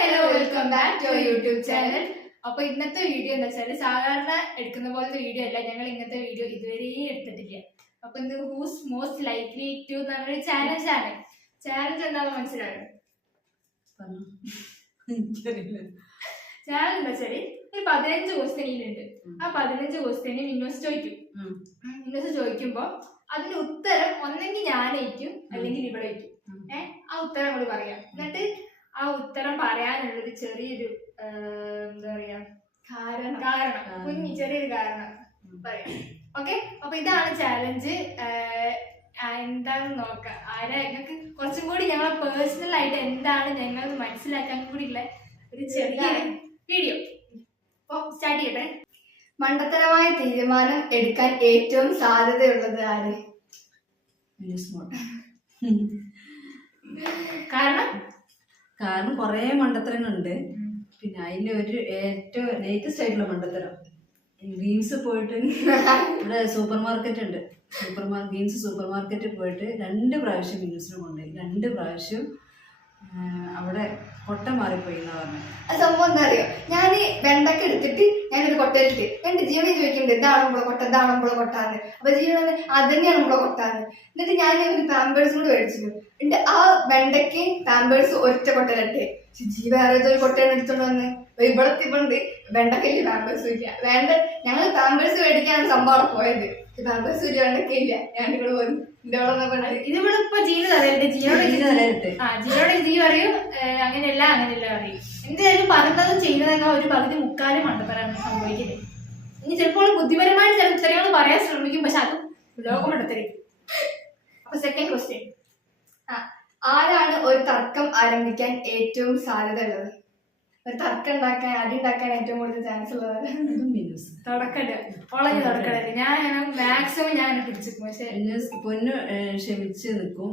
Hello welcome back to YouTube channel. അപ്പൊ ഇന്നത്തെ video എന്താ വെച്ചാൽ സാധാരണ എടുക്കുന്ന പോലത്തെ വീഡിയോ അല്ല. ഞങ്ങൾ ഇന്നത്തെ വീഡിയോ ഇതുവരെ എടുത്തിട്ടില്ല. അപ്പൊ ഇന്ന് ഹൂസ് മോസ്റ്റ് ലൈക്ലി ടു എന്ന് പറഞ്ഞൊരു ചാലഞ്ച് ആണ്. ചാലഞ്ച് എന്താണെന്ന് മനസ്സിലായോ? ചാലഞ്ച് എന്താ വെച്ചാല് ഒരു 15 ക്വസ്റ്റ്യനിലുണ്ട്. ആ 15 ക്വസ്റ്റ്യന് മിന്നോസ് ചോദിക്കും. മിന്നോസ് ചോദിക്കുമ്പോ അതിന് ഉത്തരം ഒന്നെങ്കിൽ ഞാനായിരിക്കും അല്ലെങ്കിൽ ഇവിടെ വയ്ക്കും. ആ ഉത്തരം നമ്മൾ പറയാം. എന്നിട്ട് ആ ഉത്തരം പറയാനുള്ളത് ചെറിയൊരു എന്താ പറയാ കാരണം കുഞ്ഞി ചെറിയൊരു കാരണം പറയാം. ഓക്കെ, അപ്പൊ ഇതാണ് ചാലഞ്ച്. എന്താണെന്ന് നോക്കാം. ഞങ്ങൾക്ക് കുറച്ചും കൂടി ഞങ്ങളെ പേഴ്സണൽ ആയിട്ട് എന്താണ് ഞങ്ങൾ മനസ്സിലാക്കാൻ കൂടി ഉള്ള ഒരു ചെറിയ വീഡിയോ. അപ്പൊ സ്റ്റാർട്ട് ചെയ്യട്ടെ. മണ്ടത്തരമായ തീരുമാനം എടുക്കാൻ ഏറ്റവും സാധ്യതയുള്ളത് ആര്? കാരണം കുറെ മണ്ടത്തരങ്ങളുണ്ട്. പിന്നെ അതിന്റെ ഒരു ഏറ്റവും ലേറ്റസ്റ്റ് ആയിട്ടുള്ള മണ്ടത്തരം ഗ്രീൻസ് പോയിട്ട് ഇവിടെ സൂപ്പർ മാർക്കറ്റ് ഉണ്ട്. ഗ്രീൻസ് സൂപ്പർ മാർക്കറ്റിൽ പോയിട്ട് 2 പ്രാവശ്യം ഗ്രീൻസിന് കൊണ്ടുപോയി. 2 പ്രാവശ്യം അവിടെ കൊട്ട മാറിപ്പോയി എന്നാ പറഞ്ഞത്. അത് സംഭവം എന്താ അറിയോ, ഞാൻ വെണ്ടക്ക എടുത്തിട്ട് ഞാനൊരു കൊട്ടയിലിട്ട് എന്റെ ജീവനെ ചോദിക്കുന്നുണ്ട് ഇതാണുമ്പോ കൊട്ട ഇതാണുമ്പോ കൊട്ടാന്ന്. അപ്പൊ ജീവൻ അത് തന്നെയാണ് നമ്മളെ കൊട്ടാന്ന്. എന്നിട്ട് ഞാൻ ഒരു പാമ്പേഴ്സ് കൂടെ മേടിച്ചിരുന്നു. എന്നിട്ട് ആ വെണ്ടയ്ക്ക് പാമ്പേഴ്സ് ഒറ്റ കൊട്ടയിലിട്ട് ജീവ ഏതൊരു കൊട്ടയാണ് എടുത്തോണ്ട് വന്ന് ഇവിടത്തെ ഇപ്പണ്ട് വെണ്ടക്കയില്ല പാമ്പേഴ്സ് ഇല്ല. വേണ്ട, ഞങ്ങൾ പാമ്പേഴ്സ് മേടിക്കാണ് സംഭവം പോയത്. പാമ്പേഴ്സ് ഇല്ല, വെണ്ടക്കയില്ല. ഞാൻ ഇവിടെ പോയി ഇതിവിടെ ഇപ്പൊ ജീവ തലയിട്ട് ജീവനോട് ജീ പറയും അങ്ങനെയല്ല പറയും. എന്തായാലും പറഞ്ഞതും ചെയ്യുന്നതൊക്കെ ഒരു പകുതി മുക്കാലും മണ്ടത്തരാണ് സംഭവിക്കുന്നത്. ഇനി ചിലപ്പോൾ ബുദ്ധിപരമായ ചില ഉത്തരങ്ങൾ പറയാൻ ശ്രമിക്കും, പക്ഷെ അതും ലോകമണ്ടത്തരിക്കും. അപ്പൊ സെക്കൻഡ് ക്വസ്റ്റ്യൻ, ആരാണ് ഒരു തർക്കം ആരംഭിക്കാൻ ഏറ്റവും സാധ്യത ഉള്ളത്? ഒരു തർക്കം ഉണ്ടാക്കാൻ അടിയുണ്ടാക്കാൻ ഏറ്റവും കൂടുതൽ ചാൻസ് ഉള്ളത് തുടക്കട ഞാൻ മാക്സിമം ഞാൻ പിടിച്ചിരിക്കും. പക്ഷെ പൊന്നു ക്ഷമിച്ച് നിൽക്കും.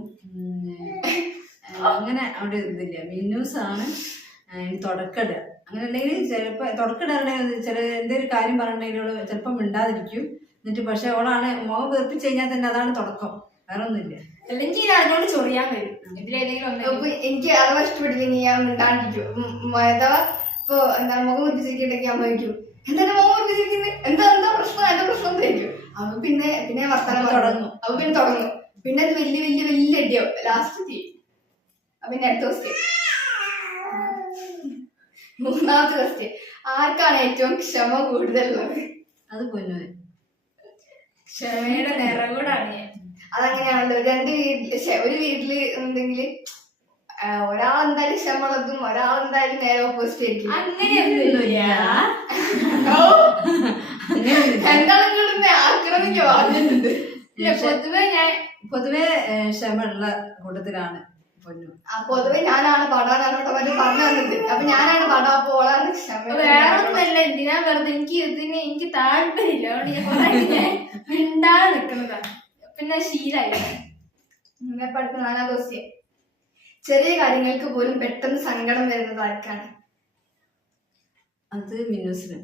അങ്ങനെ അവിടെ ഇതില്ല. മിന്നൂസ് ആണ് തുടക്കട. അങ്ങനെ ഉണ്ടെങ്കിൽ ചിലപ്പോ തുടക്കട ചില എന്തെങ്കിലും കാര്യം പറഞ്ഞിട്ടുണ്ടെങ്കിൽ ചിലപ്പം മിണ്ടാതിരിക്കും. എന്നിട്ട് പക്ഷെ അവളാണ് മുഖം വീർപ്പിച്ച് കഴിഞ്ഞാൽ തന്നെ അതാണ് തുടക്കം, വേറെ ഒന്നുമില്ല. അല്ലെങ്കിൽ അതിനോട് ചൊറിയാൻ വരും. എനിക്ക് അഥവാ ഇഷ്ടപ്പെട്ടില്ലെങ്കിൽ ഞാൻ മിണ്ടാണ്ടിരിക്കും. അഥവാ ഇപ്പൊ എന്താ മുഖം വീർപ്പിച്ചിട്ടുണ്ടെങ്കിൽ ഞാൻ വഹിക്കും എന്താണ് മുഖം വീർപ്പിച്ചിരിക്കുന്നത്, എന്താ പ്രശ്നം, എന്താ പ്രശ്നം തയ്ക്കും. അപ്പൊ പിന്നെ വർത്തമാനം തുടങ്ങും. അപ്പൊ പിന്നെ തുടങ്ങും. പിന്നെ അത് വലിയ അടിയാവും. ലാസ്റ്റ് ചെയ്യും. അപ്പൊ പിന്നെ അടുത്ത ക്വസ്റ്റ്യൻ, മൂന്നാമത്തെ ക്വസ്റ്റ്യൻ, ആർക്കാണ് ഏറ്റവും ക്ഷമ കൂടുതലുള്ളത്? അത് പൊന്നു. ക്ഷമയുടെ നിറകൂടാണ്. അതങ്ങനെയാണല്ലോ. ഒരു വീട്ടില് ഉണ്ടെങ്കിൽ ഒരാളെന്തായാലും ക്ഷമളതും ഒരാളെന്തായാലും നേരെ ഓപ്പോസിറ്റ് ആയിരിക്കും. എന്താണ് ആക്രമിക്കോ പറഞ്ഞിട്ടുണ്ട്. പൊതുവെ ക്ഷമയുള്ള കൂട്ടത്തിലാണ് പൊന്നു. പൊതുവെ ഞാനാണ് പടാനാണ് പറഞ്ഞു വന്നത്. അപ്പൊ ഞാനാണ് പടാ, പോളാണ് ക്ഷമ. വേറൊന്നല്ല, എന്തിനാ വെറുതെ എനിക്ക് താല്പര്യമില്ല. അതുകൊണ്ട് ഞാൻ മിണ്ടാതെ നിൽക്കുന്നതാണ്. പിന്നെ ശീലായി. അടുത്ത 4ാം ക്വസ്റ്റ്യൻ, ചെറിയ കാര്യങ്ങൾക്ക് പോലും പെട്ടെന്ന് സങ്കടം വരുന്നത് ആർക്കാണ്? അത് മിന്നൂസിന്.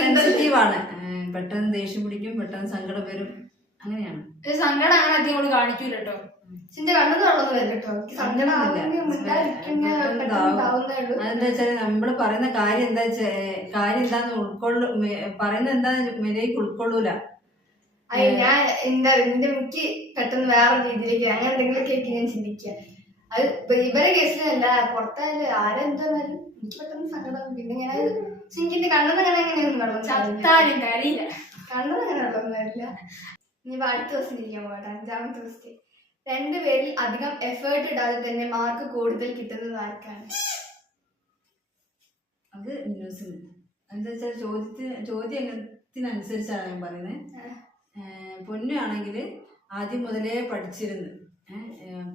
സെൻസിറ്റീവാണ്. പെട്ടെന്ന് ദേഷ്യം പിടിക്കും, പെട്ടെന്ന് സങ്കടം വരും. അങ്ങനെയാണ്. സങ്കടം അങ്ങനെ അധികം കാണിക്കൂല കേട്ടോ. എന്റെ കണ്ണൊന്നും വെള്ളമൊന്നും വരും കേട്ടോ. അതെന്താ വെച്ചാല് നമ്മള് പറയുന്ന കാര്യം എന്താന്ന് പറയുന്ന എന്താ മര്യാദയ്ക്ക് ഉൾക്കൊള്ളൂല. ഞാൻ എനിക്ക് പെട്ടെന്ന് വേറെ രീതിയിലേക്ക് അങ്ങനെ എന്തെങ്കിലും കേക്ക് ഞാൻ ചിന്തിക്കുക. അത് ഇവരെ കേസിലല്ല, പുറത്തായാലും ആരെന്തായാലും എനിക്ക് പെട്ടെന്ന് സങ്കടം. പിന്നെ ഞാൻ സിങ്കിന്റെ കണ്ണെന്ന് എങ്ങനെയൊന്നും വെള്ളം ചത്താലും കളിയില്ല. കണ്ണെന്ന് അങ്ങനെ വെള്ളമൊന്നും വരില്ല. ഇനി അടുത്ത ദിവസം ഇരിക്കാൻ പോകട്ടെ. 5ാമത്തെ ക്വസ്റ്റ്യൻ, 2 പേരിൽ അധികം എഫേർട്ട് ഇടാതെ തന്നെ മാർക്ക് കൂടുതൽ കിട്ടുന്നത് ആർക്കാണ്? അത് ന്യൂസിന്. എന്താ വെച്ചാൽ ചോദ്യത്തിനനുസരിച്ചാണ് ഞാൻ പറയുന്നത്. പൊന്നു ആണെങ്കിൽ ആദ്യം മുതലേ പഠിച്ചിരുന്നു.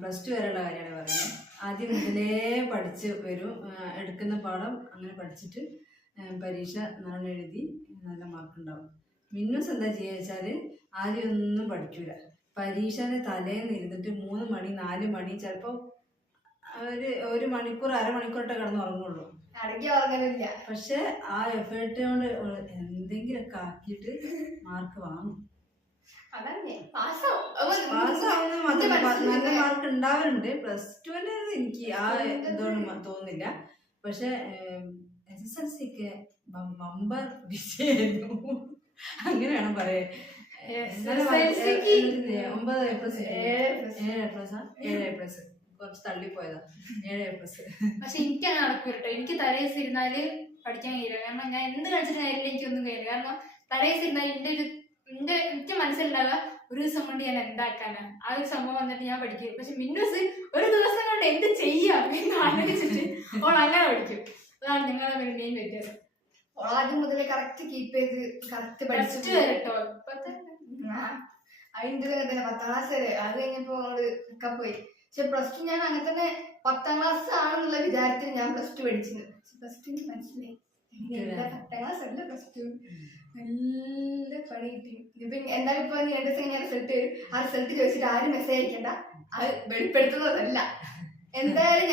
+2 വരെയുള്ള കാര്യമാണ് പറയുന്നത്. ആദ്യം മുതലേ പഠിച്ച് വരും. എടുക്കുന്ന പാഠം അങ്ങനെ പഠിച്ചിട്ട് പരീക്ഷ നല്ലോണം എഴുതി നല്ല മാർക്കുണ്ടാവും. മിന്നൂസ് എന്താ ചെയ്യുക വെച്ചാൽ ആദ്യം ഒന്നും പഠിക്കൂല. പരീക്ഷയുടെ തലേന്ന് ഇരുന്നിട്ട് 3 മണി 4 മണി ചിലപ്പോൾ ഒരു മണിക്കൂർ അരമണിക്കൂറിട്ട് കിടന്നുറങ്ങുള്ളൂ. പക്ഷെ ആ എഫേർട്ട് കൊണ്ട് എന്തെങ്കിലുമൊക്കെ ആക്കിയിട്ട് മാർക്ക് വാങ്ങും. അതന്നെ പാസ്സാവും. പാസ്സാവുന്ന നല്ല മാർക്ക് ഉണ്ടാവാറുണ്ട്. പ്ലസ് ടുവിന് എനിക്ക് ആ ഇതൊന്നും തോന്നുന്നില്ല. പക്ഷെ SSLC ഒക്കെ ബമ്പർ വിഷയായിരുന്നു, അങ്ങനെയാണ് പറയാ. 7A+, കുറച്ച് തള്ളിപ്പോയതാ 7A+. പക്ഷെ എനിക്ക് അങ്ങനെ നടക്കൂല കേട്ടോ. എനിക്ക് തലേദിവസം ഇരുന്നാല് പഠിക്കാൻ കഴിയില്ല. കാരണം ഞാൻ എന്ത് കളിച്ചിട്ട് കാര്യമില്ല, എനിക്കൊന്നും കഴിയില്ല. കാരണം തലേദിവസം ഇരുന്നാൽ എനിക്ക് മനസ്സിലുണ്ടാവുക ഒരു ദിവസം കൊണ്ട് ഞാൻ എന്താക്കാനാ, ആ ഒരു സംഭവം വന്നിട്ട് ഞാൻ പഠിക്കും. പക്ഷെ മിന്നൂസ് ഒരു ദിവസം കൊണ്ട് എന്ത് ചെയ്യാം എന്ന് ആലോചിച്ചിട്ട് ഓൾ അങ്ങനെ പഠിക്കും. അതാണ് നിങ്ങളെ മെയിൻ വ്യത്യാസം. ആദ്യം മുതലേ കറക്റ്റ് കീപ്പ് ചെയ്ത് കറക്റ്റ് പഠിച്ചിട്ട് കേട്ടോ. അതിന്റെ തന്നെ 10ാം ക്ലാസ് വരെ. അത് കഴിഞ്ഞപ്പോ നമ്മള് ഒക്കെ പോയി. പക്ഷെ പ്ലസ് ടു ഞാൻ അങ്ങനെ തന്നെ 10ാം ക്ലാസ് ആണെന്നുള്ള വിചാരത്തിൽ ഞാൻ പ്ലസ് ടു പഠിച്ചിരുന്നു. പ്ലസ് ടു മനസ്സിലായി 10ാം ക്ലാസ് അല്ല പ്ലസ് ടു. നല്ല പണി കിട്ടി. ഇപ്പൊ എന്തായാലും ഇപ്പൊ 2 ദിവസം ഞാൻ റിസൾട്ട് വരും. ആ റിസൾട്ട് ചോദിച്ചിട്ട് ആരും മെസ്സേജ് അയക്കണ്ട, അത് വെളിപ്പെടുത്തുന്നതല്ല. എന്തായാലും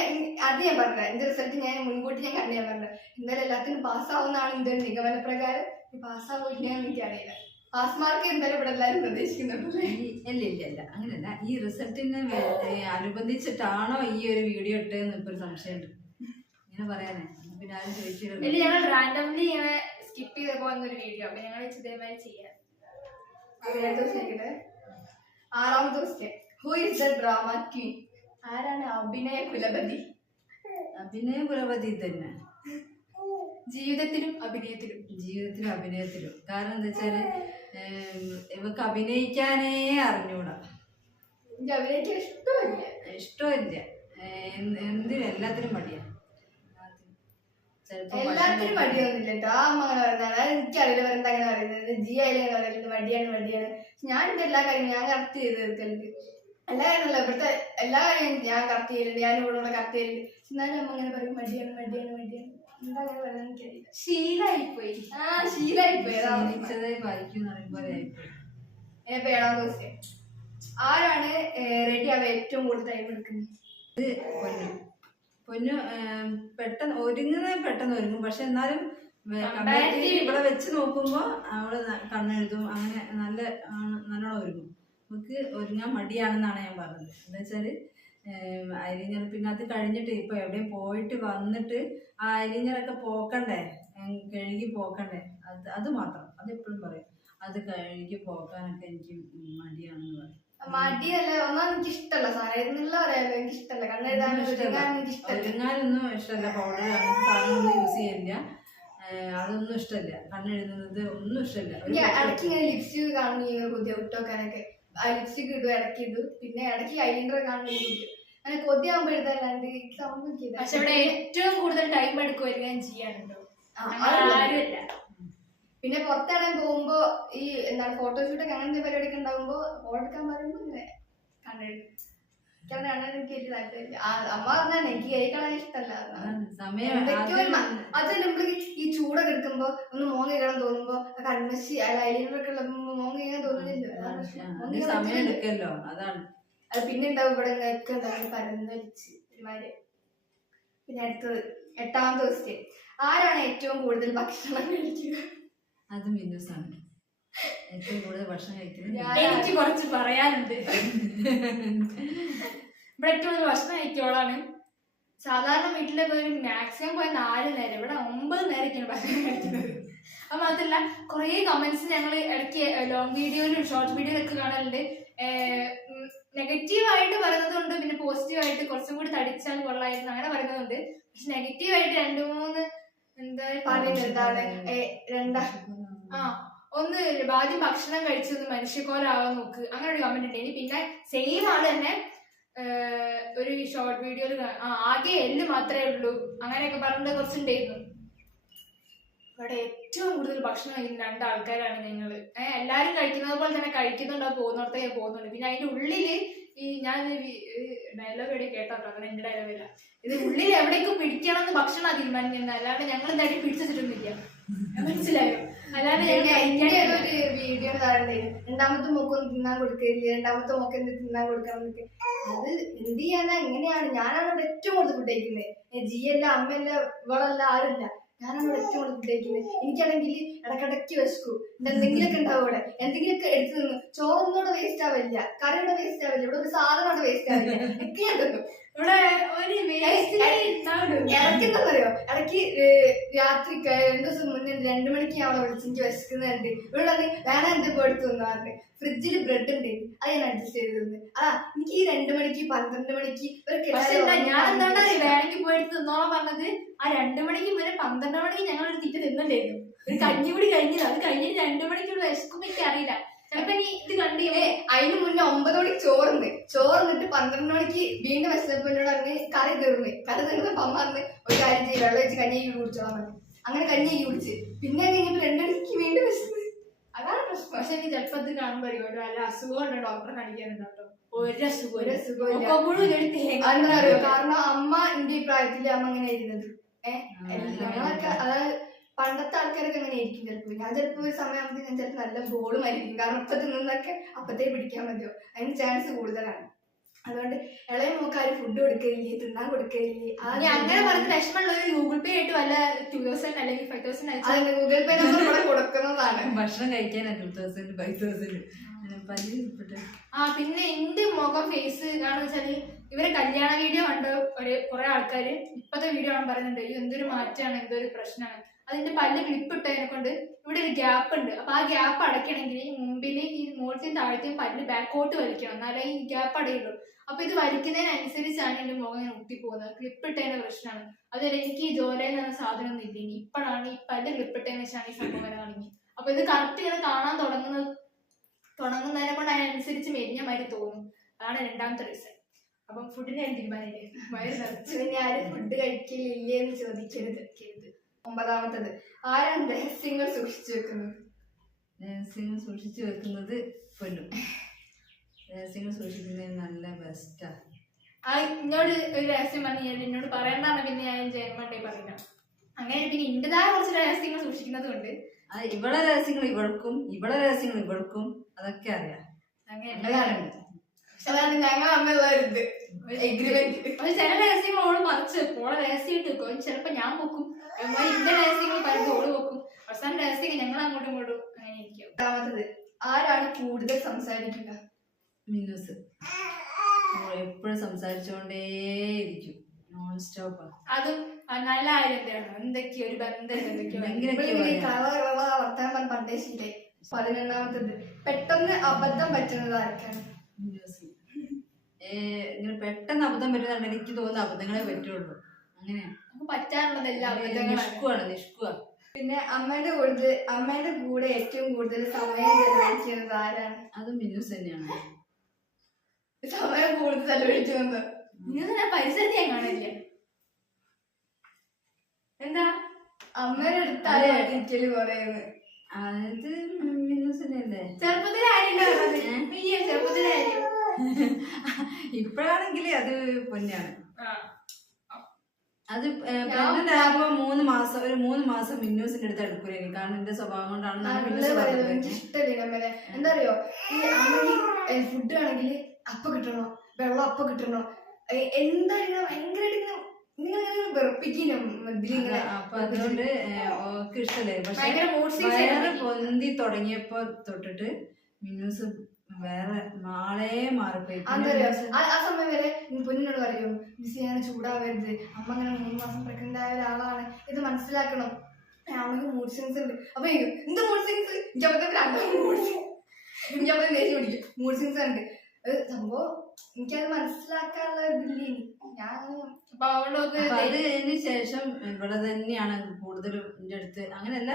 അത് ഞാൻ പറഞ്ഞ എന്റെ റിസൾട്ട് ഞാൻ മുൻകൂട്ടി ഞാൻ കണ്ടു. ഞാൻ പറഞ്ഞത് എന്തായാലും എല്ലാത്തിനും പാസ്സാവുന്നതാണ് എന്റെ ഒരു നിഗമന പ്രകാരം. പാസ്സാവില്ല എന്ന് എനിക്കറിയില്ല. പാസ് മാർക്ക് എന്തായാലും ഇവിടെ എല്ലാവരും പ്രതീക്ഷിക്കുന്നുണ്ടല്ലേ? ഇല്ല അങ്ങനെയല്ല. ഈ റിസൾട്ടിന് അനുബന്ധിച്ചിട്ടാണോ ഈ ഒരു വീഡിയോ ഇട്ടെന്ന് ഇപ്പൊ ഒരു സംശയമുണ്ട്. ഇങ്ങനെ പറയാനേ പിന്നെ ആരും ചോദിച്ചില്ല. ഞങ്ങൾ റാൻഡംലി ഇങ്ങനെ സ്കിപ്പ് ചെയ്ത് പോകുന്നൊരു വീഡിയോ അപ്പൊ ഞങ്ങൾ ഇതേമാതിരി ചെയ്യാം. 6ാമത്തെ question. Who is the drama queen? ആരാണ് അഭിനയ കുലപതി? അഭിനയ കുലപതി തന്നെ, ജീവിതത്തിലും അഭിനയത്തിലും. കാരണം എന്താ വെച്ചാല് ഇവക്ക് അഭിനയിക്കാനേ അറിഞ്ഞൂടാ. എനിക്ക് അഭിനയിക്കാൻ ഇഷ്ടമില്ല. എന്തിനും എല്ലാത്തിനും മടിയാ. എല്ലാത്തിനും മടിയൊന്നുമില്ല കേട്ടോ. ആ അമ്മ അങ്ങനെ പറഞ്ഞാൽ എനിക്കറിയില്ല വെറുതെ അങ്ങനെ പറയുന്നത്. ജി ആയാലും പറയുന്നത് മടിയാണ്. ഞാൻ എന്റെ എല്ലാ കാര്യവും ഞാൻ കറക്റ്റ് ചെയ്ത് തീർക്കലുണ്ട്. എല്ലാ കാര്യമല്ല, ഇവിടുത്തെ എല്ലാ കാര്യവും ഞാൻ കറക്റ്റ് ചെയ്യലുണ്ട്. ഞാൻ ഇവിടെ കറക്റ്റ് ചെയ്യലുണ്ട്. എന്നാലും അമ്മ അങ്ങനെ പറയും മടിയാണ്. എന്താ അങ്ങനെ പറയുന്നത് എനിക്കറിയില്ല. ശീലായിപ്പോയി. ഇപ്പൊ 7ാമത്തെ ക്വസ്റ്റ്യൻ. ആരാണ് റെഡി ആവാൻ ഏറ്റവും കൂടുതൽ ടൈം എടുക്കുന്നത്? പൊന്നു പെട്ടെന്ന് ഒരുങ്ങും. പക്ഷെ എന്നാലും ഇവിടെ വെച്ച് നോക്കുമ്പോ അവള് കണ്ണെഴുതും. അങ്ങനെ നല്ലോണം ഒരുങ്ങും. നമുക്ക് ഒരുങ്ങാൻ മടിയാണെന്നാണ് ഞാൻ പറഞ്ഞത്. എന്താ വെച്ചാല് ഐലൈനർ പിന്നെ അത് കഴിഞ്ഞിട്ട് ഇപ്പൊ എവിടെയും പോയിട്ട് വന്നിട്ട് ആ ഐലൈനറൊക്കെ പോക്കണ്ടേ, കഴുകി പോക്കണ്ടേ. അത് മാത്രം അത് എപ്പോഴും പറയും. അത് കഴുകി പോക്കാനൊക്കെ എനിക്ക് മടിയാണെന്ന് പറയും. മടിയല്ല, ഒന്നാമത് എനിക്ക് ഇഷ്ടമല്ല സാധനം പറയാലോ. എനിക്ക് ഇഷ്ടമല്ല കണ്ണെഴുതാനൊന്നും ഇഷ്ടമല്ല. പൗഡർ അങ്ങനത്തെ സാധനമൊന്നും യൂസ് ചെയ്യില്ല. അതൊന്നും ഇഷ്ടമല്ല. കണ്ണെഴുതുന്നത് ഒന്നും ഇഷ്ടമല്ല. ഇടയ്ക്ക് ഇങ്ങനെ ലിപ്സ്റ്റിക് കാണുന്ന കൊതിയ വിട്ടോക്കാനൊക്കെ ആ ലിപ്സ്റ്റിക് ഇടും, ഇടയ്ക്ക് ഇടും. പിന്നെ ഇടയ്ക്ക് ഐലൈനർ കാണുന്ന അങ്ങനെ കൊതിയാകുമ്പോ എഴുതാല്ലാണ്ട് പക്ഷെ ഇവിടെ ഏറ്റവും കൂടുതൽ ടൈം എടുക്കുമായിരിക്കും ചെയ്യാനുണ്ടോ? ആരുമില്ല. പിന്നെ പുറത്തിടാൻ പോകുമ്പോ ഈ എന്താണ് ഫോട്ടോഷൂട്ടൊക്കെ അങ്ങനത്തെ പരിപാടിയൊക്കെ ഉണ്ടാകുമ്പോ ഫോട്ടോ എടുക്കാൻ പറയുമ്പോ ഇങ്ങനെ കണ്ടെഴുതും. എനിക്ക് വലിയ താല്പര്യമില്ല. അമ്മ പറഞ്ഞാൽ എനിക്ക് കൈ കാണാൻ ഇഷ്ടമല്ല. അത് നമ്മള് ഈ ചൂടൊക്കെ എടുക്കുമ്പോ ഒന്ന് മോങ്ങ കഴിക്കണം തോന്നുമ്പോ കൺമശി ഐലൈനറൊക്കെ ഉള്ള മോങ്ങ കഴിക്കാൻ തോന്നുന്നില്ല. അത് പിന്നെ ഉണ്ടാവും ഇവിടെ ഒക്കെ ഉണ്ടാവും പരന്നടിച്ച് ഒരുമാതിരി. പിന്നെ അടുത്തത് 8ാമത്തെ ക്വസ്റ്റ്യൻ. ആരാണ് ഏറ്റവും കൂടുതൽ ഭക്ഷണം കഴിക്കുക? അത് മിന്നൂസാണ് ഏറ്റവും കൂടുതൽ ഭക്ഷണം കഴിക്കുന്നത്. എനിക്ക് കുറച്ച് പറയാനുണ്ട്. ഇവിടെ ഏറ്റവും കൂടുതൽ ഭക്ഷണം കഴിക്കോളാണ്. സാധാരണ വീട്ടിലൊക്കെ ഒരു മാക്സിമം പോയ 4 നേരം, ഇവിടെ 9 നേരമൊക്കെയാണ് ഭക്ഷണം കഴിക്കുന്നത്. അത് മാത്രല്ല കുറെ കമന്റ്സ് ഞങ്ങൾ ഇടയ്ക്ക് ലോങ് വീഡിയോയിലും ഷോർട്ട് വീഡിയോയിലൊക്കെ കാണലുണ്ട്. നെഗറ്റീവായിട്ട് പറയുന്നതുകൊണ്ട് പിന്നെ പോസിറ്റീവായിട്ട് കുറച്ചും കൂടി തടിച്ചാൽ കൊള്ളായിരുന്നു അങ്ങനെ പറയുന്നതുണ്ട്. പക്ഷെ നെഗറ്റീവായിട്ട് 2-3 എന്താ പറയുന്നത് ഒന്ന് ആദ്യം ഭക്ഷണം കഴിച്ചൊന്ന് മനുഷ്യക്കോലാവാൻ നോക്ക് അങ്ങനെ ഒരു കമന്റ് ഉണ്ട്. ഇനി പിന്നെ സെയിം ആള് തന്നെ ഒരു ഷോർട്ട് വീഡിയോയിൽ ആകെ എല്ല് മാത്രമേ ഉള്ളൂ അങ്ങനെയൊക്കെ പറഞ്ഞത് കുറച്ചുണ്ടായിരുന്നു. ഇവിടെ ഏറ്റവും കൂടുതൽ ഭക്ഷണം കഴിക്കുന്ന 2 ആൾക്കാരാണ് ഞങ്ങള്. എല്ലാരും കഴിക്കുന്നത് പോലെ തന്നെ കഴിക്കുന്നുണ്ടോ, പോകുന്നിടത്തേക്ക് പോകുന്നുണ്ട്. പിന്നെ അതിന്റെ ഉള്ളില് ഈ ഞാൻ ഡയലോഗ് എവിടെ കേട്ടോ, അങ്ങനെ എന്റെ ഡയലോഗല്ല. ഇത് ഉള്ളിൽ എവിടേക്ക് പിടിക്കണം എന്ന് ഭക്ഷണം തീരുമാനിക്കുന്നത്, അല്ലാണ്ട് ഞങ്ങൾ എന്തായാലും പിടിച്ചിട്ടില്ല. മനസ്സിലായോ? അല്ലാണ്ട് ഒരു വീഡിയോ താഴെ 2ാമത്തെ മോക്കൊന്നും തിന്നാൻ കൊടുക്കില്ല, 2ാമത്തെ മോക്ക് എന്ത് തിന്നാൻ കൊടുക്കണം എന്നൊക്കെ. അത് എന്ത് ചെയ്യാനാ? എങ്ങനെയാണ്? ഞാനാണ് ഇവിടെ ഏറ്റവും കൂടുതൽ ഫുഡ് കഴിക്കുന്നത്. ജിയല്ല, അമ്മയല്ല, ഇവളല്ല, ആരുമില്ല. ഞാനാണ് ഇവിടെ ഏറ്റവും കൂടുതൽ ഫുഡ് കഴിക്കുന്നത്. എനിക്കാണെങ്കിൽ ഇടക്കിടയ്ക്ക് വിശക്കും. എന്തെങ്കിലുമൊക്കെ ഉണ്ടാവും ഇവിടെ, എന്തെങ്കിലുമൊക്കെ എടുത്തു നിന്ന്. ചോറൊന്നും വേസ്റ്റ് ആവില്ല, കറി ഇവിടെ വേസ്റ്റ് ആവില്ല, ഇവിടെ ഒരു സാധനം അവിടെ വേസ്റ്റ് ആവില്ല, ഒക്കെ ഞാൻ തിന്നും. ഇവിടെ ഒരു ഇടയ്ക്ക് എന്താണെന്നറിയോ, ഇടയ്ക്ക് രാത്രി 2 ദിവസം മുന്നേ 2 മണിക്ക് ഞാൻ അവളെ വിളിച്ച് എനിക്ക് വിശക്കുന്നുണ്ട്, ഇവിടെ വന്ന് വേണം എന്തൊക്കെ എടുത്ത് തിന്നാറുണ്ട്. ഫ്രിഡ്ജിൽ ബ്രെഡ് ഉണ്ട്, അത് ഞാൻ അഡ്ജസ്റ്റ് ചെയ്ത് തിന്ന്. എനിക്ക് ഈ 2 മണിക്ക് 12 മണിക്ക് ഞാൻ എന്താണ് വേണമെങ്കിൽ പോയിട്ട് തിന്നോളാൻ പറഞ്ഞത്. ആ 2 മണിക്ക് മുന്നേ 12 മണിക്ക് ഞങ്ങൾ ഒരു തീറ്റ തിന്നണ്ടായിരുന്നു. ഒരു കഞ്ഞി കൂടി കഴിഞ്ഞത്, അത് കഴിഞ്ഞിട്ട് 2 മണിക്കുള്ള വിശക്കുമ്പോ എനിക്ക് അറിയില്ല. ചിലപ്പോ നീ ഇത് കണ്ടു അതിന് മുന്നേ 9 മണിക്ക് ചോറിന്നിട്ട് 12 മണിക്ക് വീണ്ടും വിശന്നപ്പോഴോട് പറഞ്ഞ് കറി തീർന്നപ്പോ അമ്മ പറഞ്ഞ് ഒരു കാര്യം ചെയ്യും, വെള്ളം വെച്ച് കഞ്ഞി കുടിച്ചോളാൻ പറഞ്ഞു. അങ്ങനെ കഞ്ഞി കുടിച്ച് പിന്നെ കഴിഞ്ഞപ്പോ 2 മണിക്ക് വീണ്ടും വിശന്ന്. അതാണ് പ്രശ്നം. പക്ഷെ എനിക്ക് ചിലപ്പോ ഇത് കാണുമ്പോ വല്ല അസുഖമുണ്ട് ഡോക്ടറെ കാണിക്കാനുണ്ടോ? ഒരു അസുഖമില്ല. എന്താ അറിയോ, കാരണം അമ്മ എന്റെ ഈ പ്രായത്തില് അമ്മ അങ്ങനെ ആയിരുന്നത്. ഞങ്ങളൊക്കെ അതായത് പണ്ടത്തെ ആൾക്കാരൊക്കെ അങ്ങനെ ആയിരിക്കും ചിലപ്പോ. ഞാൻ ചിലപ്പോ ഒരു സമയമാകുമ്പോൾ ഞാൻ ചിലപ്പോൾ നല്ല ബോളുമായിരിക്കും, കാരണം ഇപ്പൊ തിന്നൊക്കെ അപ്പത്തേ പിടിക്കാൻ മതിയോ, അതിന് ചാൻസ് കൂടുതലാണ്. അതുകൊണ്ട് ഇളയ മോക്കാര് ഫുഡ് കൊടുക്കലില്ലേ, തിന്നാൻ കൊടുക്കലില്ലേ. അങ്ങനെ പറഞ്ഞ വിഷമമുള്ളവർ ഗൂഗിൾ പേ ആയിട്ട് വല്ല 2000 അല്ലെങ്കിൽ 5000 അതിന് ഗൂഗിൾ പേ നമ്പർ ഇവിടെ കൊടുക്കുന്നതാണ്. ഭക്ഷണം കഴിക്കാൻ 2000 5000 പിന്നെ എന്റെ മുഖം ഫേസ് കാരണം വെച്ചാല് ഇവരെ കല്യാണ വീഡിയോ കണ്ട കുറെ ആൾക്കാര് ഇപ്പത്തെ വീഡിയോ കാണാൻ പറയുന്നുണ്ട്, ഈ എന്തൊരു മാറ്റാണ്, എന്തൊരു പ്രശ്നമാണ്. അതിന്റെ പല്ല് ക്ലിപ്പിട്ടതിനെ കൊണ്ട് ഇവിടെ ഒരു ഗ്യാപ്പ് ഉണ്ട്. അപ്പൊ ആ ഗ്യാപ്പ് അടയ്ക്കണമെങ്കിൽ മുമ്പിൽ ഈ മുകളിലത്തെയും താഴത്തെയും പല്ല് ബാക്കോട്ട് വലിക്കണം, എന്നാലേ ഈ ഗ്യാപ്പ് അടയുള്ളൂ. അപ്പൊ ഇത് വലിക്കുന്നതിനനുസരിച്ചാണ് എന്റെ മുഖം ഇങ്ങനെ ഒട്ടിപ്പോകുന്നത്. ക്ലിപ്പിട്ടതിന്റെ പ്രശ്നമാണ്. അതുപോലെ എനിക്ക് ഈ ജോലയിൽ എന്ന സാധനം ഒന്നും ഇല്ല. ഇനി ഇപ്പോഴാണ് ഈ പല്ല് ക്ലിപ്പിട്ടതിന് വെച്ചാണ് ഈ സംഭവം വരെ തുടങ്ങി. അപ്പൊ ഇത് കറക്റ്റ് ഇങ്ങനെ കാണാൻ തുടങ്ങുന്നതിനെ കൊണ്ട് അതിനനുസരിച്ച് മെരിഞ്ഞ മാതിരി തോന്നും. അതാണ് 2ാമത്തെ റീസൺ. അപ്പം ഫുഡിനെ തീരുമാനില്ലേ, വയറ് നിറച്ച് പിന്നെ ആരും ഫുഡ് കഴിക്കലില്ലേ എന്ന് ചോദിക്കരുത്. 9ാമത്തത്, ആരാണ് രഹസ്യങ്ങൾ സൂക്ഷിച്ചു വെക്കുന്നത്? രഹസ്യങ്ങൾ സൂക്ഷിച്ചു വെക്കുന്നത് പൊന്നു. രഹസ്യങ്ങൾ സൂക്ഷിക്കുന്നത് നല്ല ബെസ്റ്റാ. എന്നോട് ഒരു രഹസ്യം പറഞ്ഞു എന്നോട് പറയണ്ടാണ്, പിന്നെ ഞാൻ ജന്മണ്ടേ പറയില്ല. അങ്ങനെ പിന്നെ ഇന്റേതായ കുറച്ച് രഹസ്യങ്ങൾ സൂക്ഷിക്കുന്നത് കൊണ്ട് ഇവളെ രഹസ്യങ്ങൾ ഇവൾക്കും, ഇവളെ രഹസ്യങ്ങൾ ഇവൾക്കും അതൊക്കെ അറിയാം. അതാണ് ഞങ്ങൾ അമ്മയുള്ളത് എഗ്രിമെന്റ്. പക്ഷെ ചില രഹസ്യങ്ങൾ ഓള് മറിച്ച് ഓളെ രഹസ്യമായിട്ട് വെക്കും. ചിലപ്പോ ഞാൻ വെക്കും, ഇന്റെ രഹസ്യങ്ങൾ പലതും ഓള് വെക്കും. അവസാനം രഹസ്യങ്ങൾ ഞങ്ങൾ അങ്ങോട്ടും ഇങ്ങോട്ടും അങ്ങനെ ഇരിക്കും. 8ാമത്തത്, ആരാണ് കൂടുതൽ സംസാരിക്കുക? മിന്നൂസ്. എപ്പോഴും സംസാരിച്ചോണ്ടേയിരിക്കും, നോൺ സ്റ്റോപ്പ്. അതും നല്ല കാര്യം എന്താണ്, എന്തൊക്കെയോ ഒരു ബന്ധം വർത്തമാനം പണ്ടേ ശീലേ. 11ാമത്തത്, പെട്ടെന്ന് അബദ്ധം പറ്റുന്നത് ആർക്കാണ്? ഇങ്ങനെ പെട്ടെന്ന് അബദ്ധം പറ്റുന്നുണ്ട്. എനിക്ക് തോന്നുന്ന അബദ്ധങ്ങളെ പറ്റുള്ളൂ. അങ്ങനെയാണ് പറ്റാറുള്ളതെല്ലാം നിഷ്കുവാണ്. പിന്നെ അമ്മയുടെ കൂടെ ഏറ്റവും കൂടുതൽ സമയം ചെലവഴിക്കുന്നത് ആരാണ്? അത് മിന്നൂസ് തന്നെയാണ്. സമയം കൂടുതൽ ചെലവഴിക്കുന്നത് പരിസരത്ത് ഞാൻ കാണില്ല. എന്താ അമ്മയുടെ അടുത്താല് ഒരിക്കല് പറയുന്നത്? അത് മിന്നൂസ് തന്നെയല്ലേ. ചെറുപ്പത്തിലായിരിക്കും. ഇപ്പഴാണെങ്കിൽ അത് പൊന്നാണ്. അത് പ്രഗ്നന്റ് ആകുമ്പോ 3 മാസം മിന്നൂസിന്റെ അടുത്ത് എടുക്കൂലേ, കാരണം എന്റെ സ്വഭാവം കൊണ്ടാണ്. ഇഷ്ടമില്ല എന്താ അറിയോ, ഈ അമ്മ ഫുഡ് ആണെങ്കിൽ അപ്പൊ കിട്ടണോ, വെള്ളം അപ്പൊ കിട്ടണോ, എന്താ ഭയങ്കരമായിട്ട് വെറുപ്പിക്കണം. അപ്പൊ അതുകൊണ്ട് ഓക്ക് ഇഷ്ടല്ലേ. പക്ഷെ വയറ് പൊന്തി തുടങ്ങിയപ്പോ തൊട്ടിട്ട് മിന്നൂസ് വേറെ നാളെ മാറിപ്പോയി. ആ സമയം വരെ പൊന്നിനോട് പറയും, മിസ് ഞാൻ ചൂടാവരുത്, അമ്മ അങ്ങനെ 3 മാസം പ്രഗ്നന്റ് ആയ ഒരാളാണ്, ഇത് മനസ്സിലാക്കണം, അമ്മക്ക് മൂഡ് സ്വിങ്സ് ഉണ്ട്. അപ്പൊ എന്ത് മൂഡ് സ്വിങ്സ്? എനിക്കപ്പോ ദേഷ്യം പിടിക്കും. മൂഡ് സ്വിങ്സ് ഉണ്ട് സംഭവം, എനിക്കത് മനസ്സിലാക്കാനുള്ള ഇതില്ലേ. ഞാൻ അതിന് ശേഷം ഇവിടെ തന്നെയാണ് കൂടുതലും എന്റെ അടുത്ത്. അങ്ങനെയല്ല,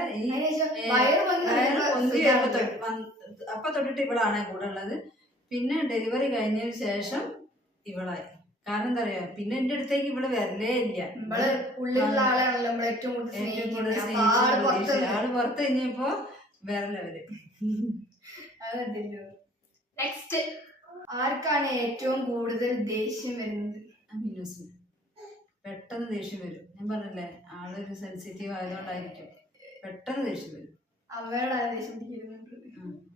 അപ്പൊ തൊട്ടിട്ട് ഇവളാണ് കൂടെ ഉള്ളത്. പിന്നെ ഡെലിവറി കഴിഞ്ഞതിന് ശേഷം ഇവളായി. കാരണം എന്താ പറയാ, പിന്നെ എന്റെ അടുത്തേക്ക് ഇവിടെ വരലേ ഇല്ല. ആള് പുറത്ത് കഴിഞ്ഞപ്പോ വരലവര്. നെക്സ്റ്റ്, ആർക്കാണ് ഏറ്റവും കൂടുതൽ ദേഷ്യം വരുന്നത്? മിന്നൂസിന് പെട്ടെന്ന് ദേഷ്യം വരും. ഞാൻ പറഞ്ഞല്ലേ, ആളൊരു സെൻസിറ്റീവ് ആയതുകൊണ്ടായിരിക്കും പെട്ടെന്ന് ദേഷ്യം വരും. അവരുടെ ദേഷ്യം പിടിക്കുന്നത്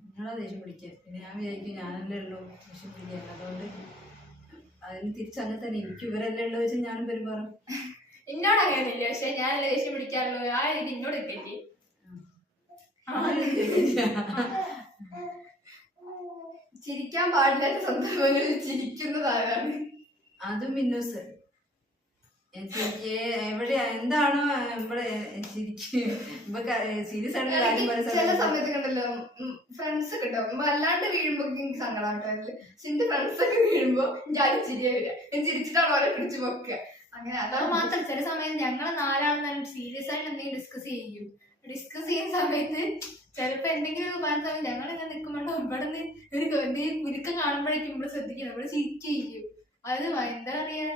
നിങ്ങളാ ദേഷ്യം പിടിക്കുക. പിന്നെ ഞാൻ വിചാരിക്കും ഞാനല്ലേ ഉള്ളൂ ദേഷ്യം പിടിക്കാൻ. അതുകൊണ്ട് അതിന് തിരിച്ചങ്ങനെ തന്നെ എനിക്ക് ഇവരല്ലേ ഉള്ളു വെച്ചാൽ ഞാനും പെരുമാറും. എന്നോട് അങ്ങനെയൊന്നുമില്ല, പക്ഷെ ഞാൻ ദേഷ്യം പിടിക്കാറുള്ളൂ ആ ഇത് എന്നോട് നിൽക്കല്ലേ. ചിരിക്കാൻ പാടില്ലാത്ത സന്ദർഭങ്ങളിൽ ചിരിക്കുന്നത് ആരാണ്? അതും മിന്നൂസ്. എവിടെ എന്താണോ ഇവിടെ സീരിയസ് ആയിട്ടുള്ള കാര്യം ചില സമയത്ത് കണ്ടല്ലോ ഫ്രണ്ട്സ് ഒക്കെ ഉണ്ടാവും വല്ലാണ്ട് വീഴുമ്പോ എനിക്ക് സങ്കടമായിട്ടില്ല. പക്ഷെ എന്റെ ഫ്രണ്ട്സ് ഒക്കെ വീഴുമ്പോ ഞാൻ ചിരിയാ വരിക. ഞാൻ ചിരിച്ചിട്ടാണ് അവരെ പിടിച്ചു വെക്കുക. അങ്ങനെ അത് മാത്രം ചില സമയത്ത് ഞങ്ങൾ നാലാളെന്നാലും സീരിയസ് ആയിട്ട് എന്തെങ്കിലും ഡിസ്കസ് ചെയ്യുന്ന സമയത്ത് ചിലപ്പോ എന്തെങ്കിലും പറഞ്ഞ സമയത്ത് ഞങ്ങൾ ഇങ്ങനെ നിൽക്കുമ്പോണ്ടോ ഇവിടെ നിന്ന് ഒരു എന്തെങ്കിലും കുരുക്കം കാണുമ്പോഴേക്കും ഇവിടെ ശ്രദ്ധിക്കണം, ഇവിടെ ചിരിക്കും. അത് എന്താ പറയാ,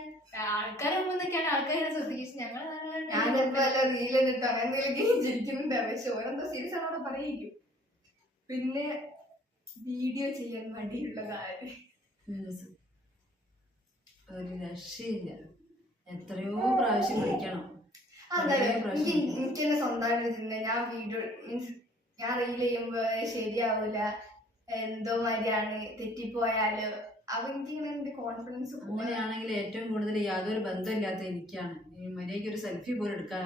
ആൾക്കാരെ മുമ്പൊക്കെയാണ് ആൾക്കാരെ ശ്രദ്ധിച്ചു. ഞങ്ങൾ ഞാൻ ചിലപ്പോ വല്ല റീലിട്ട് അങ്ങനെ എന്തെങ്കിലും ചിരിക്കുന്നുണ്ട്. പക്ഷെ ഓരോന്തോ സീരിയസ് ആണ് അവിടെ പറയിക്കും. പിന്നെ വീഡിയോ ചെയ്യാൻ മടിയുള്ള കാര്യം ഒരു രക്ഷയില്ല. എത്രയോ പ്രാവശ്യം വിളിക്കണം. എനിക്ക് തന്നെ സ്വന്തമായിട്ട് ചിന്ത ഞാൻ വീഡിയോ മീൻസ് ഞാൻ റീൽ ചെയ്യുമ്പോ ശരിയാവൂല, എന്തോ മതിയാണ്, തെറ്റിപ്പോയാലോ. അപ്പൊ എനിക്കിങ്ങനെ എന്റെ കോൺഫിഡൻസ് അങ്ങനെയാണെങ്കിൽ ഏറ്റവും കൂടുതൽ യാതൊരു ബന്ധമില്ലാത്ത എനിക്കാണ്. ഈ മര്യാദയ്ക്ക് ഒരു സെൽഫി പോലും എടുക്കാൻ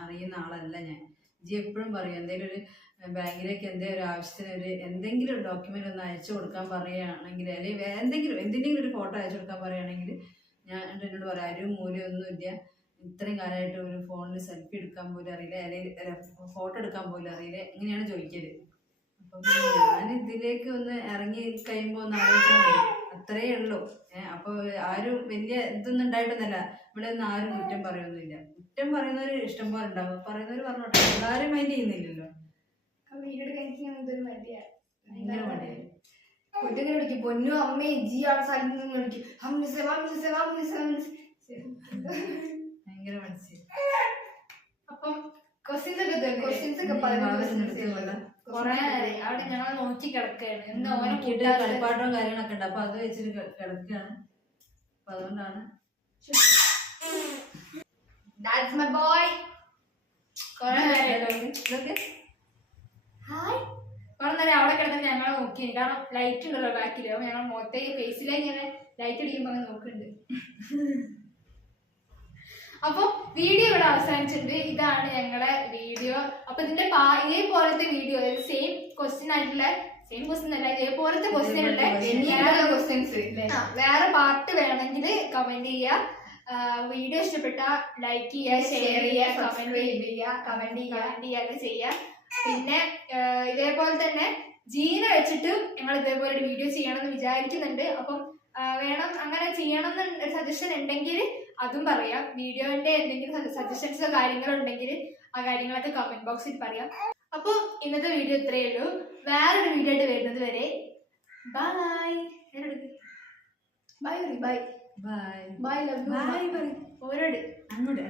അറിയുന്ന ആളല്ല ഞാൻ. ജി എപ്പോഴും പറയും എന്തെങ്കിലും ഒരു ബാങ്കിലേക്ക് എന്തെങ്കിലും ഒരു ആവശ്യത്തിന് എന്തെങ്കിലും ഒരു ഡോക്യുമെന്റ് ഒന്ന് അയച്ചു കൊടുക്കാൻ പറയുകയാണെങ്കിൽ, അല്ലെങ്കിൽ എന്തെങ്കിലും ഒരു ഫോട്ടോ അയച്ചു കൊടുക്കാൻ പറയുകയാണെങ്കിൽ ഞാൻ എന്നോട് പറയാം അരും മൂല്യം ഒന്നുമില്ല, ഇത്രയും കാലമായിട്ട് ഒരു ഫോണിൽ സെൽഫി എടുക്കാൻ പോലും അറിയില്ല, അല്ലെങ്കിൽ ഫോട്ടോ എടുക്കാൻ പോലും അറിയില്ല, ഇങ്ങനെയാണ് ചോദിക്കല്. അപ്പം ഞാൻ ഇതിലേക്ക് ഒന്ന് ഇറങ്ങി കഴിയുമ്പോൾ ഒന്ന് ആലോചിച്ചാൽ മതി, അത്രേ ഉള്ളൂ. അപ്പൊ ആരും വലിയ ഇതൊന്നും ഉണ്ടായിട്ടൊന്നുമല്ല. ഇവിടെ ഒന്നും ആരും കുറ്റം പറയൊന്നുമില്ല. കുറ്റം പറയുന്നവര് ഇഷ്ടം പോലെ ഉണ്ടാവും, പറയുന്നവര് പറഞ്ഞോട്ടെ, എല്ലാരും മൈൻഡ് ചെയ്യുന്നില്ലല്ലോ. ഭയങ്കര മടിയായി. കുട്ടിങ്ങനെ വിളിക്കും പൊന്നു അമ്മേ ജി ആ സ്ഥലത്ത് നിന്ന് വിളിക്കും ഭയങ്കര മനസ്സിൽ. അപ്പം ക്വസ്റ്റ്യൻസ് ഒക്കെ കൊറേ അവിടെ ഞങ്ങൾ നോക്കി കിടക്കുകയാണ്. കളിപ്പാട്ടവും കാര്യങ്ങളൊക്കെ ഉണ്ട്. അപ്പൊ അത് വെച്ചിട്ട് കിടക്കുകയാണ്. അപ്പൊ അതുകൊണ്ടാണ് That's my boy. കൊറേ നേരം അവിടെ കിടന്നിട്ട് ഞങ്ങളെ നോക്കി. കാരണം ലൈറ്റ് ഉണ്ടല്ലോ ബാക്കിൽ, അപ്പൊ ഞങ്ങൾ മുഖത്തേക്ക് ഫേസിലേക്ക് ഇങ്ങനെ ലൈറ്റ് അടിക്കുമ്പോ അങ്ങനെ നോക്കുന്നുണ്ട്. അപ്പൊ വീഡിയോ ഇവിടെ അവസാനിച്ചിട്ടുണ്ട്. ഇതാണ് ഞങ്ങളെ വീഡിയോ. അപ്പൊ ഇതിന്റെ ഇതേപോലത്തെ വീഡിയോ, അതായത് സെയിം ക്വസ്റ്റ്യൻ ആയിട്ടുള്ള അല്ല ഇതേപോലത്തെ ക്വസ്റ്റ്യൻ ഉണ്ട്. വേറെ പാർട്ട് വേണമെങ്കിൽ കമന്റ് ചെയ്യുക. വീഡിയോ ഇഷ്ടപ്പെട്ട ലൈക്ക് ചെയ്യുക, ഷെയർ ചെയ്യുക, കമന്റ് ചെയ്യുക. പിന്നെ ഇതേപോലെ തന്നെ ജീനെ വെച്ചിട്ട് ഞങ്ങൾ ഇതേപോലെ ഒരു വീഡിയോ ചെയ്യണമെന്ന് വിചാരിക്കുന്നുണ്ട്. അപ്പം വേണം അങ്ങനെ ചെയ്യണം എന്ന് സജഷൻ ഉണ്ടെങ്കിൽ അതും പറയാം. വീഡിയോന്റെ എന്തെങ്കിലും സജഷൻസോ കാര്യങ്ങളോ ഉണ്ടെങ്കിൽ ആ കാര്യങ്ങളൊക്കെ കമന്റ് ബോക്സിൽ പറയാം. അപ്പോൾ ഇന്നത്തെ വീഡിയോ ഇത്രയേ ഉള്ളൂ. വേറൊരു വീഡിയോ ആയിട്ട് വരുന്നത് വരെ bye bye bye bye bye love you bye ഓരോട് അങ്ങോട്ട്